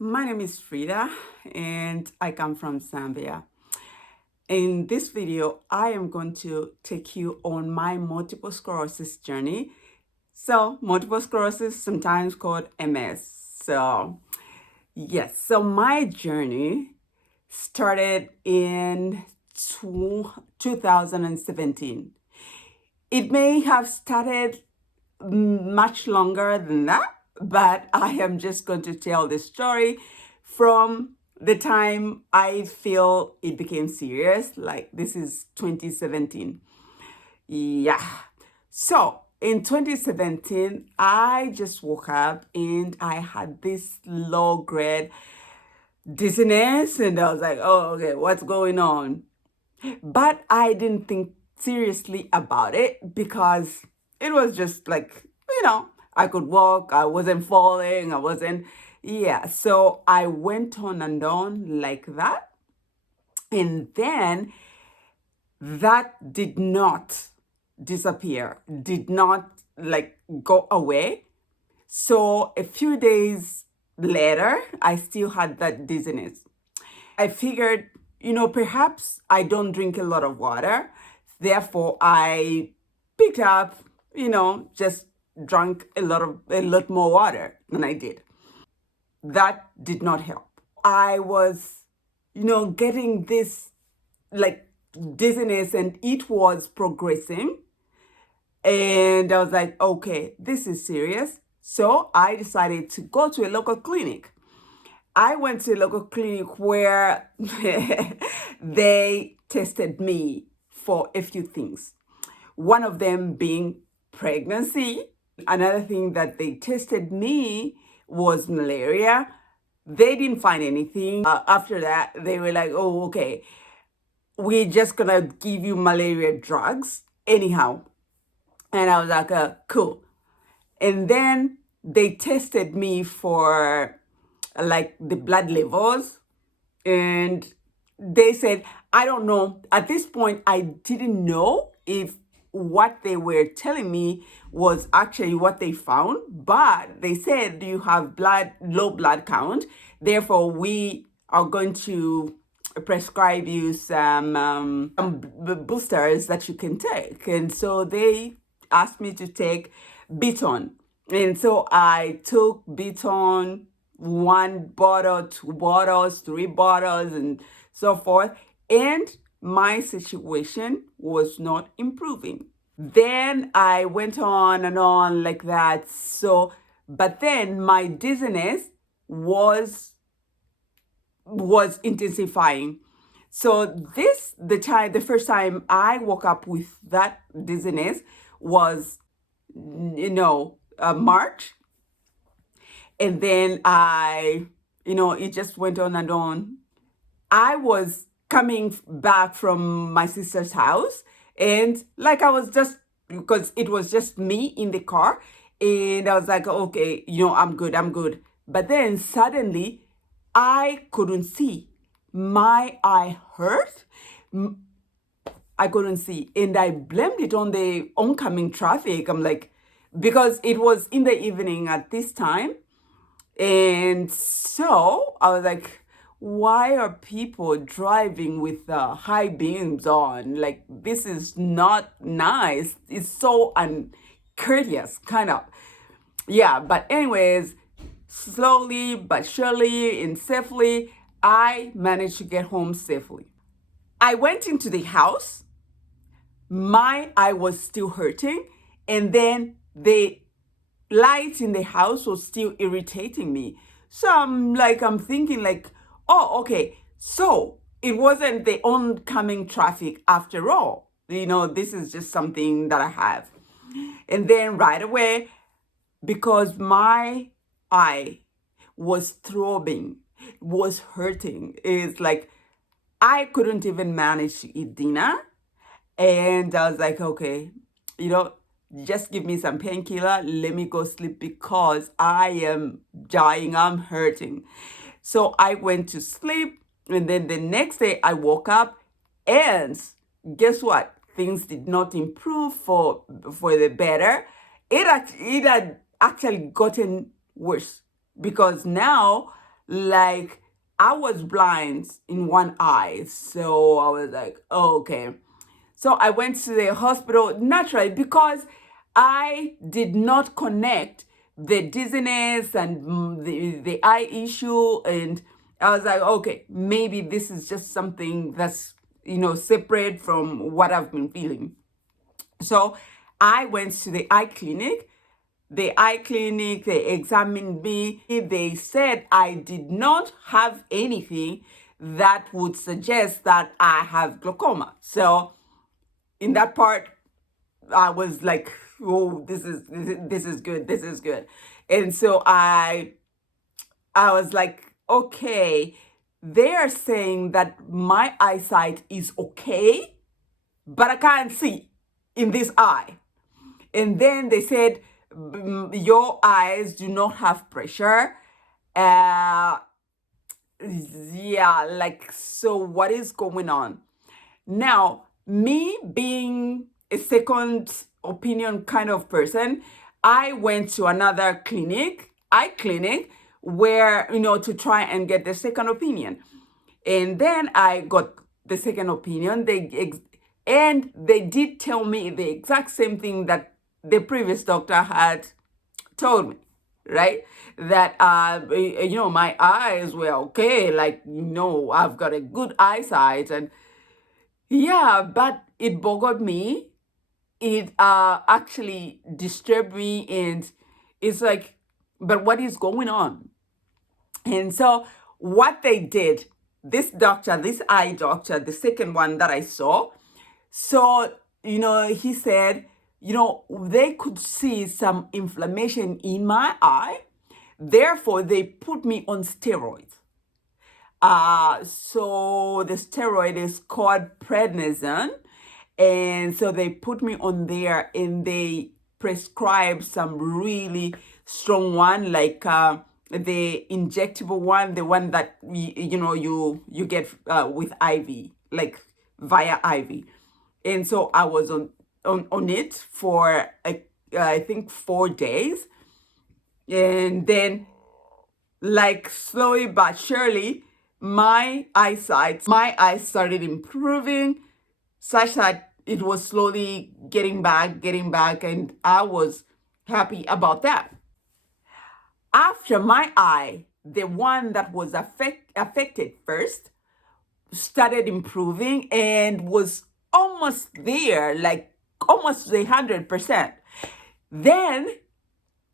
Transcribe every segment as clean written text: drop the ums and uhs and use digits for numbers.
My name is Frida and I come from Zambia. In this video, I am going to take you on my multiple sclerosis journey. So, multiple sclerosis, sometimes called MS. So my journey started in 2017. It may have started much longer than that, but I am just going to tell the story from the time I feel it became serious. Like this is 2017. Yeah. So in 2017, I just woke up and I had this low grade dizziness, and I was like, oh, okay, what's going on? But I didn't think seriously about it because it was just like, I could walk, I wasn't falling, I wasn't, yeah. So I went on and on like that. And then that did not disappear, did not like go away. So a few days later, I still had that dizziness. I figured, perhaps I don't drink a lot of water. Therefore, I picked up, just drank a lot more water than I did. That did not help. I was, getting this like dizziness and it was progressing. And I was like, okay, this is serious. So I decided to go to a local clinic. I went to a local clinic where they tested me for a few things. One of them being pregnancy. Another thing that they tested me was malaria. They didn't find anything. After that, they were like, oh, okay, we're just gonna give you malaria drugs anyhow. And I was like, cool. And then they tested me for like the blood levels, and they said, I don't know. At this point, I didn't know if what they were telling me was actually what they found, but they said you have low blood count. Therefore, we are going to prescribe you some boosters that you can take. And so they asked me to take Beton. And so I took Beton, one bottle, two bottles, three bottles, and so forth. And my situation was not improving. Then I went on and on like that. But then my dizziness was intensifying. So the first time I woke up with that dizziness was, March. And then it just went on and on. I was coming back from my sister's house, and like I was just, because it was just me in the car, and I was like, okay, I'm good. But then suddenly I couldn't see. My eye hurt. I couldn't see. And I blamed it on the oncoming traffic. I'm like, because it was in the evening at this time. And so I was like, why are people driving with high beams on? Like, this is not nice. It's so uncourteous, kind of. Yeah, but anyways, slowly but surely and safely, I managed to get home safely. I went into the house. My eye was still hurting. And then the light in the house was still irritating me. So I'm thinking like, oh, okay. So it wasn't the oncoming traffic after all. This is just something that I have. And then right away, because my eye was throbbing, was hurting, it's like I couldn't even manage to eat dinner. And I was like, okay, just give me some painkiller. Let me go sleep because I am dying. I'm hurting. So I went to sleep. And then the next day I woke up, and guess what? Things did not improve for the better. It had actually gotten worse because now like I was blind in one eye. So I was like, oh, okay. So I went to the hospital naturally because I did not connect the dizziness and the eye issue. And I was like, okay, maybe this is just something that's, separate from what I've been feeling. So I went to the eye clinic. They examined me. They said I did not have anything that would suggest that I have glaucoma. So in that part, I was like, oh, this is good. This is good. And so I was like, okay, they are saying that my eyesight is okay, but I can't see in this eye. And then they said, your eyes do not have pressure. Uh, yeah, like, so what is going on? Now, me being a second opinion kind of person, I went to another eye clinic, where, to try and get the second opinion. And then I got the second opinion. And they did tell me the exact same thing that the previous doctor had told me, right? That my eyes were okay, like, I've got a good eyesight. And yeah, but it bothered me. It actually disturbed me, and it's like, but what is going on? And so what they did, this eye doctor, the second one that I saw, so, he said, they could see some inflammation in my eye. Therefore, they put me on steroids. So the steroid is called prednisone. And so they put me on there, and they prescribe some really strong one, like the injectable one, the one that you get with IV, like via IV. And so I was on it for I think 4 days. And then, like, slowly but surely, my eyes started improving, such that it was slowly getting back, and I was happy about that. After my eye, the one that was affected first, started improving and was almost there, like almost 100%. Then,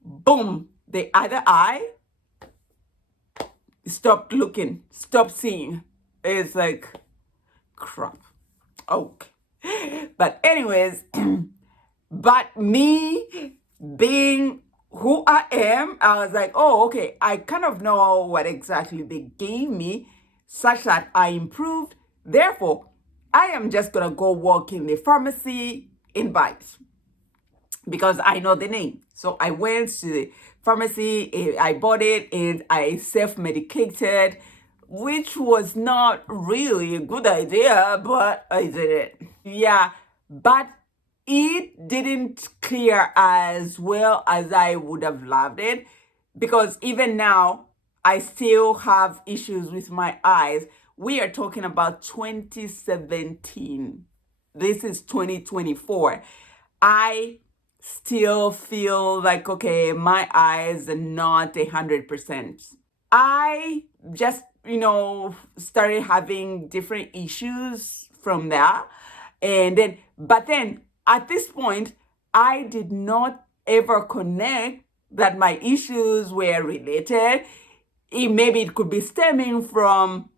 boom, the other eye stopped seeing. It's like, crap. Okay. But anyways, but me being who I am, I was like, oh, okay, I kind of know what exactly they gave me, such that I improved. Therefore, I am just gonna go walk in the pharmacy and buy it, because I know the name. So I went to the pharmacy, I bought it, and I self-medicated, which was not really a good idea, but I did it. Yeah, but it didn't clear as well as I would have loved it, because even now, I still have issues with my eyes. We are talking about 2017. This is 2024. I still feel like, okay, my eyes are not 100%. I just, started having different issues from that. But then at this point, I did not ever connect that my issues were related. Maybe it could be stemming from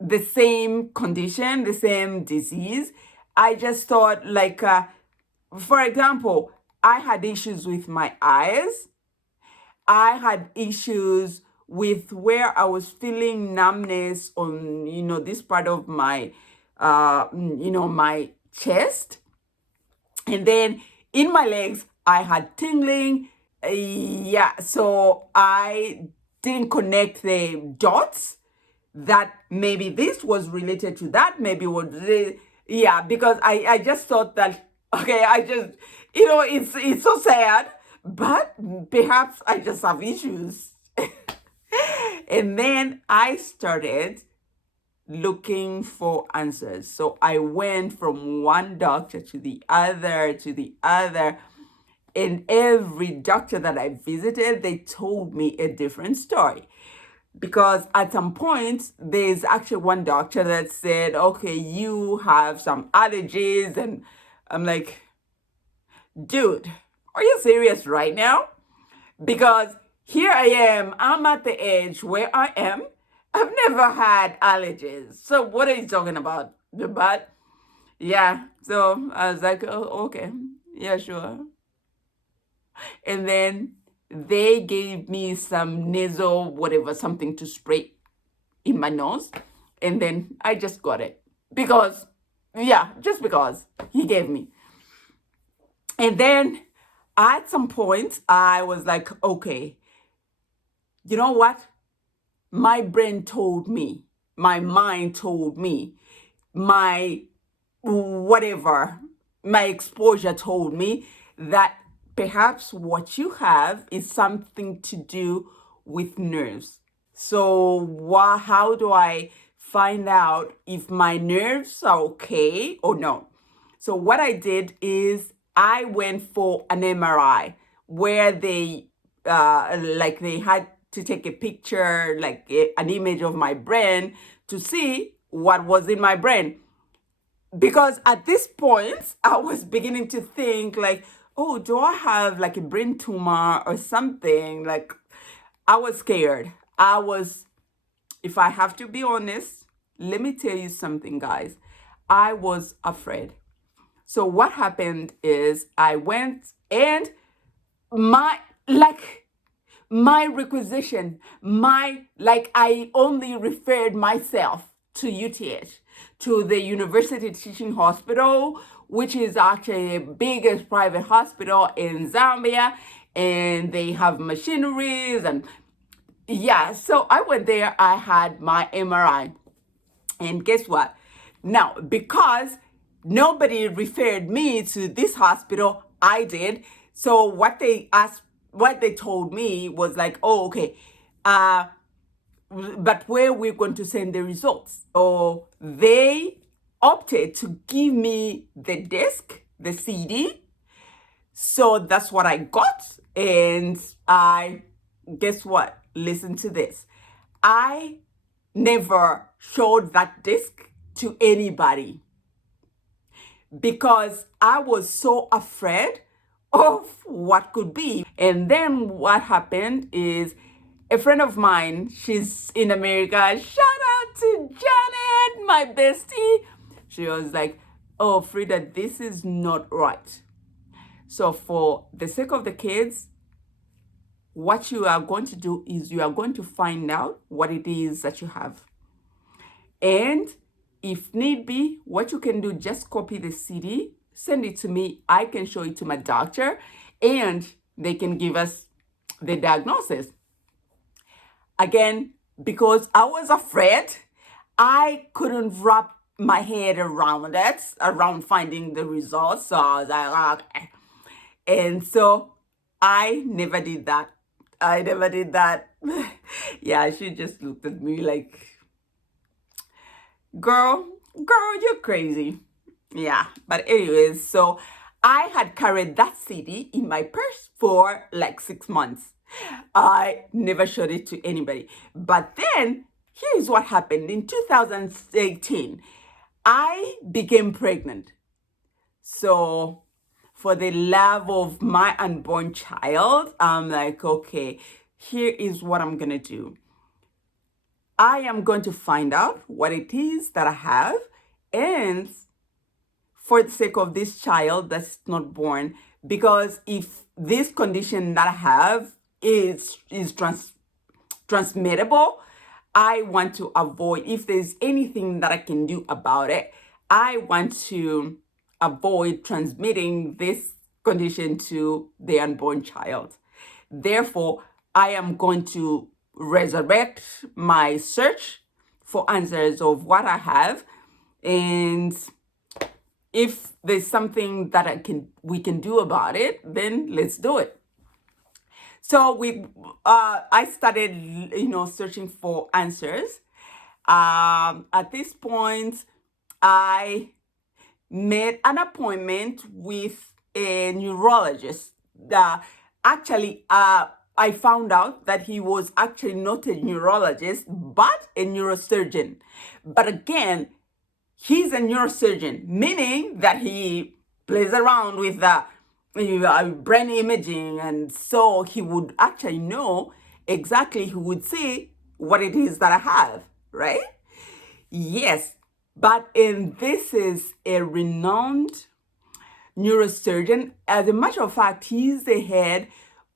the same condition, the same disease. I just thought, like, for example, I had issues with my eyes. I had issues with where I was feeling numbness on, this part of my, my chest. And then in my legs, I had tingling. Yeah, so I didn't connect the dots that maybe this was related to that, maybe yeah, because I just thought that, okay, I just, it's so sad, but perhaps I just have issues. And then I started looking for answers. So I went from one doctor to the other to the other. And every doctor that I visited, they told me a different story. Because at some point, there's actually one doctor that said, okay, you have some allergies. And I'm like, dude, are you serious right now? Because here I am, I'm at the age where I am. I've never had allergies. So what are you talking about? But yeah, so I was like, oh, okay, yeah, sure. And then they gave me some nasal, whatever, something to spray in my nose. And then I just got it. Because, yeah, just because he gave me. And then at some point, I was like, okay, you know what? My brain told me, my mind told me, my whatever, my exposure told me that perhaps what you have is something to do with nerves. So how do I find out if my nerves are okay or not? So what I did is I went for an MRI where they had to take a picture, like an image of my brain to see what was in my brain. Because at this point, I was beginning to think like, oh, do I have like a brain tumor or something? Like, I was scared. If I have to be honest, let me tell you something, guys. I was afraid. So what happened is I went and my, like, my requisition, I only referred myself to UTH, to the University Teaching Hospital, which is actually the biggest private hospital in Zambia, and they have machineries and yeah. So I went there, I had my MRI, and guess what? Now, because nobody referred me to this hospital, I did. So what they told me was like, oh, okay, but where we're going to send the results. So they opted to give me the disc, the CD. So that's what I got. And guess what? Listen to this. I never showed that disc to anybody because I was so afraid of what could be. And then what happened is a friend of mine, she's in America. Shout out to Janet, my bestie. She was like, oh, Frida, this is not right. So for the sake of the kids, what you are going to do is you are going to find out what it is that you have. And if need be, what you can do, just copy the CD, send it to me. I can show it to my doctor and they can give us the diagnosis. Again, because I was afraid, I couldn't wrap my head around it, around finding the results. So I was like, okay. And so I never did that. I never did that. Yeah, she just looked at me like, girl, you're crazy. Yeah, but anyways, so I had carried that CD in my purse for like 6 months. I never showed it to anybody. But then here's what happened. In 2018, I became pregnant. So for the love of my unborn child, I'm like, okay, here is what I'm going to do. I am going to find out what it is that I have, and for the sake of this child that's not born, because if this condition that I have is transmittable, I want to avoid, if there's anything that I can do about it, I want to avoid transmitting this condition to the unborn child. Therefore, I am going to resurrect my search for answers of what I have, and if there's something that we can do about it, then let's do it. So I started, searching for answers. At this point, I made an appointment with a neurologist. Actually, I found out that he was actually not a neurologist, but a neurosurgeon. But again, he's a neurosurgeon, meaning that he plays around with brain imaging, and so he would actually know exactly, he would see what it is that I have, right? Yes, but this is a renowned neurosurgeon. As a matter of fact, he's the head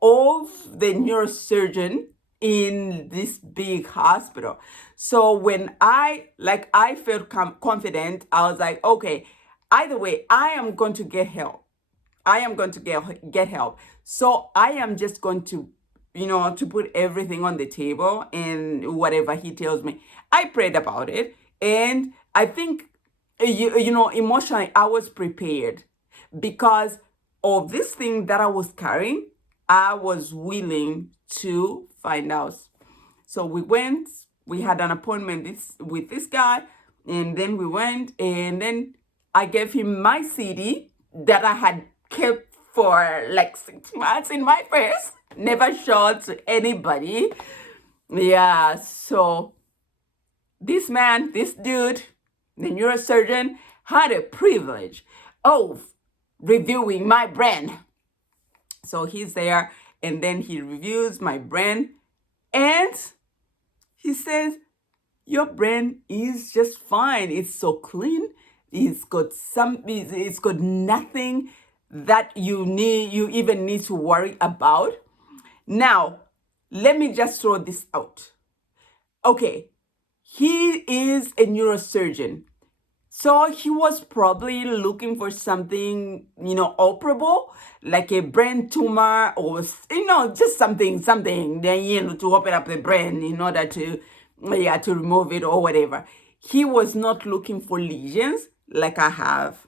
of the neurosurgeon in this big hospital. So when I felt confident, I was like, okay, either way, I am going to get help. I am going to get help. So I am just going to, to put everything on the table, and whatever he tells me. I prayed about it, and I think, emotionally, I was prepared because of this thing that I was carrying. I was willing to find out. So we had an appointment with this guy, and then we went, and then I gave him my CD that I had kept for like 6 months in my purse, never showed to anybody. Yeah, so this dude, the neurosurgeon, had a privilege of reviewing my brain. So he's there, and then he reviews my brain, and he says, your brain is just fine. It's so clean. It's got nothing that you even need to worry about. Now, let me just throw this out. Okay, he is a neurosurgeon. So he was probably looking for something, operable, like a brain tumor, or, just something, then, to open up the brain in order to remove it or whatever. He was not looking for lesions like I have.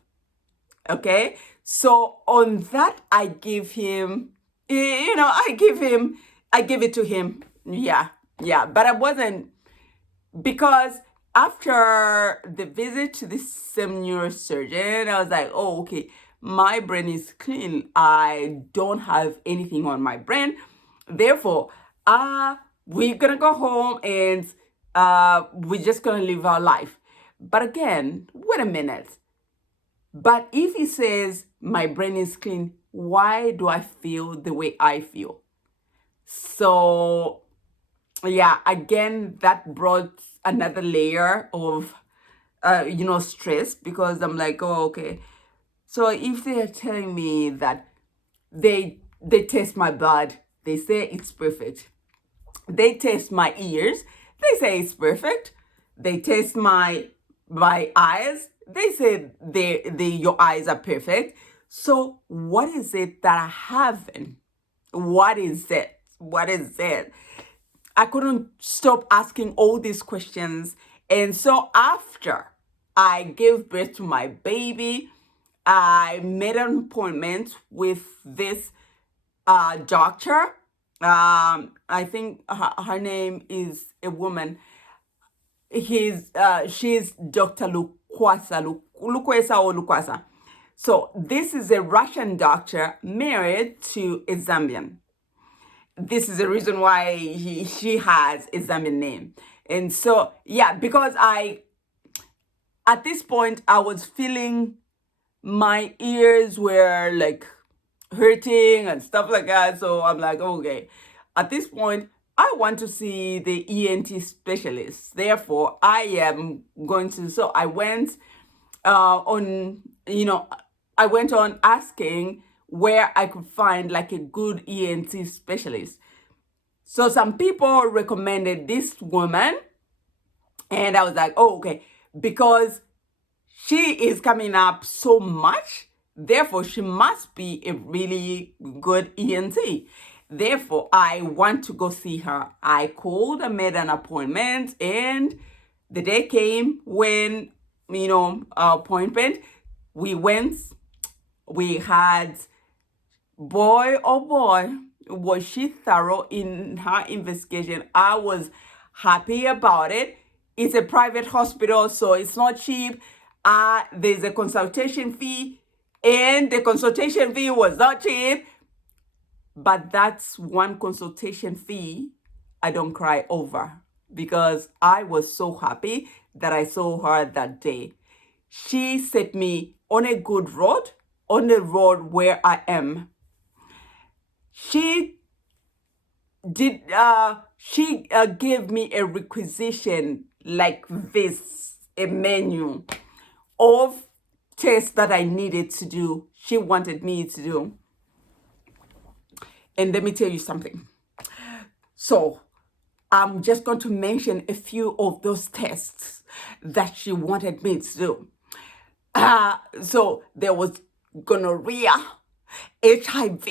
Okay. So on that, I give it to him. Yeah. Yeah. But I wasn't, because after the visit to this same neurosurgeon, I was like, oh, okay, my brain is clean. I don't have anything on my brain. Therefore, we're going to go home, and we're just going to live our life. But again, wait a minute. But if he says my brain is clean, why do I feel the way I feel? So, yeah, again, that brought another layer of, stress, because I'm like, oh, okay. So if they're telling me that they test my blood, they say it's perfect. They test my ears, they say it's perfect. They test my eyes, they say your eyes are perfect. So what is it that I haven't? What is it? What is it? I couldn't stop asking all these questions. And so after I gave birth to my baby, I made an appointment with this doctor. I think her name is a woman. She's Dr. Lukwesa or Lukwasa. So this is a Russian doctor married to a Zambian. This is the reason why she has a Zambian name. And so, yeah, because at this point, I was feeling my ears were like hurting and stuff like that. So I'm like, okay, at this point, I want to see the ENT specialist. Therefore, I am going to, so I went I went on asking where I could find like a good ENT specialist. So some people recommended this woman, and I was like, oh, okay, because she is coming up so much, therefore she must be a really good ENT. Therefore, I want to go see her. I called and made an appointment, and the day came when, our appointment, we went, we had, boy, oh boy, was she thorough in her investigation. I was happy about it. It's a private hospital, so it's not cheap. There's a consultation fee, and the consultation fee was not cheap. But that's one consultation fee I don't cry over, because I was so happy that I saw her that day. She set me on a good road, on the road where I am. She gave me a requisition like this, a menu of tests that I needed to do. She wanted me to do. And let me tell you something. So I'm just going to mention a few of those tests that she wanted me to do. So there was gonorrhea, HIV,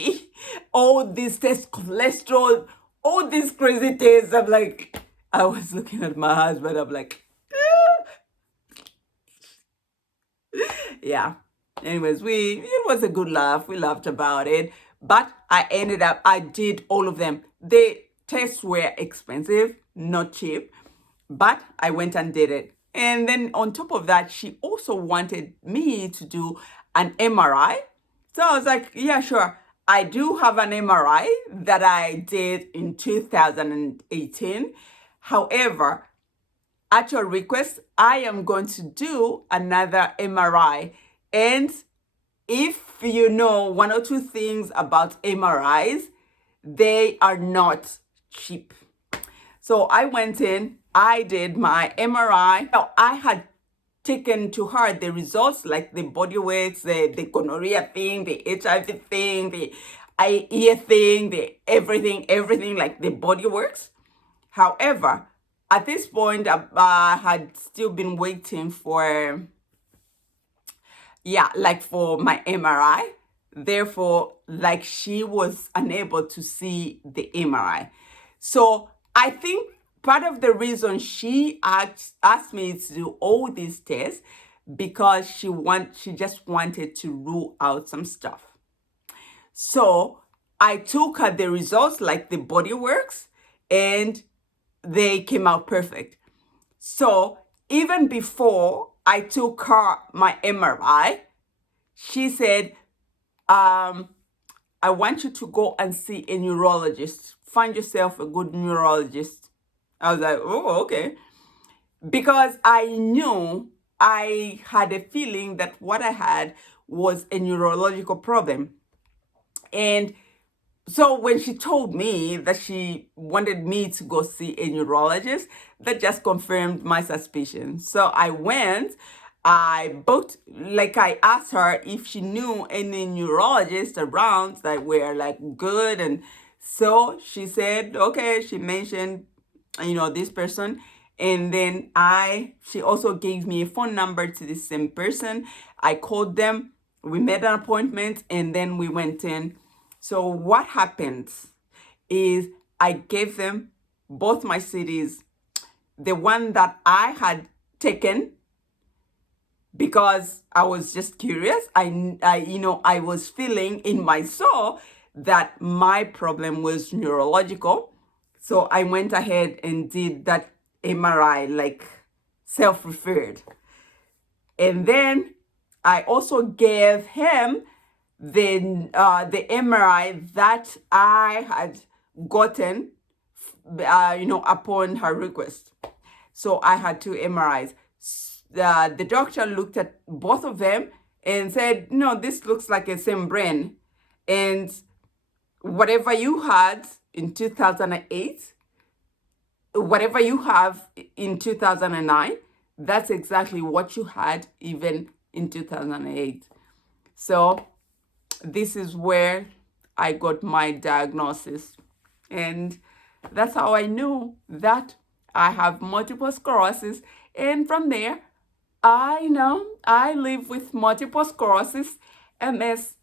all these tests, cholesterol, all these crazy tests. I was looking at my husband, I'm like, yeah. Anyways, it was a good laugh. We laughed about it. But I did all of them. The tests were expensive, not cheap, but I went and did it. And then on top of that, she also wanted me to do an MRI. So I was like, yeah, sure. I do have an MRI that I did in 2018. However, at your request, I am going to do another MRI. And if you know one or two things about MRIs, they are not cheap. So I went in, I did my MRI. Now, I had taken to her the results, like the body weights, the gonorrhea thing, the HIV thing, the ear thing, the everything, like the body works. However, at this point, I had still been waiting for, for my MRI. Therefore, like, she was unable to see the MRI. So I think part of the reason she asked me to do all these tests, because she just wanted to rule out some stuff. So I took her the results, like the body works, and they came out perfect. So even before I took her my MRI, she said, I want you to go and see a neurologist. Find yourself a good neurologist. I was like, oh, okay. Because I knew, I had a feeling that what I had was a neurological problem. And so when she told me that she wanted me to go see a neurologist, that just confirmed my suspicion. So I went, I asked her if she knew any neurologists around that were like good. And so she said, okay, she mentioned, this person. And then she also gave me a phone number to the same person. I called them, we made an appointment, and then we went in. So what happened is I gave them both my CDs, the one that I had taken because I was just curious. I was feeling in my soul that my problem was neurological. So I went ahead and did that MRI, like self-referred. And then I also gave him the MRI that I had gotten, upon her request. So I had two MRIs. The doctor looked at both of them and said, no, this looks like the same brain. And whatever you had in 2008, whatever you have in 2009, that's exactly what you had even in 2008. So this is where I got my diagnosis. And that's how I knew that I have multiple sclerosis. And from there, I live with multiple sclerosis, MS,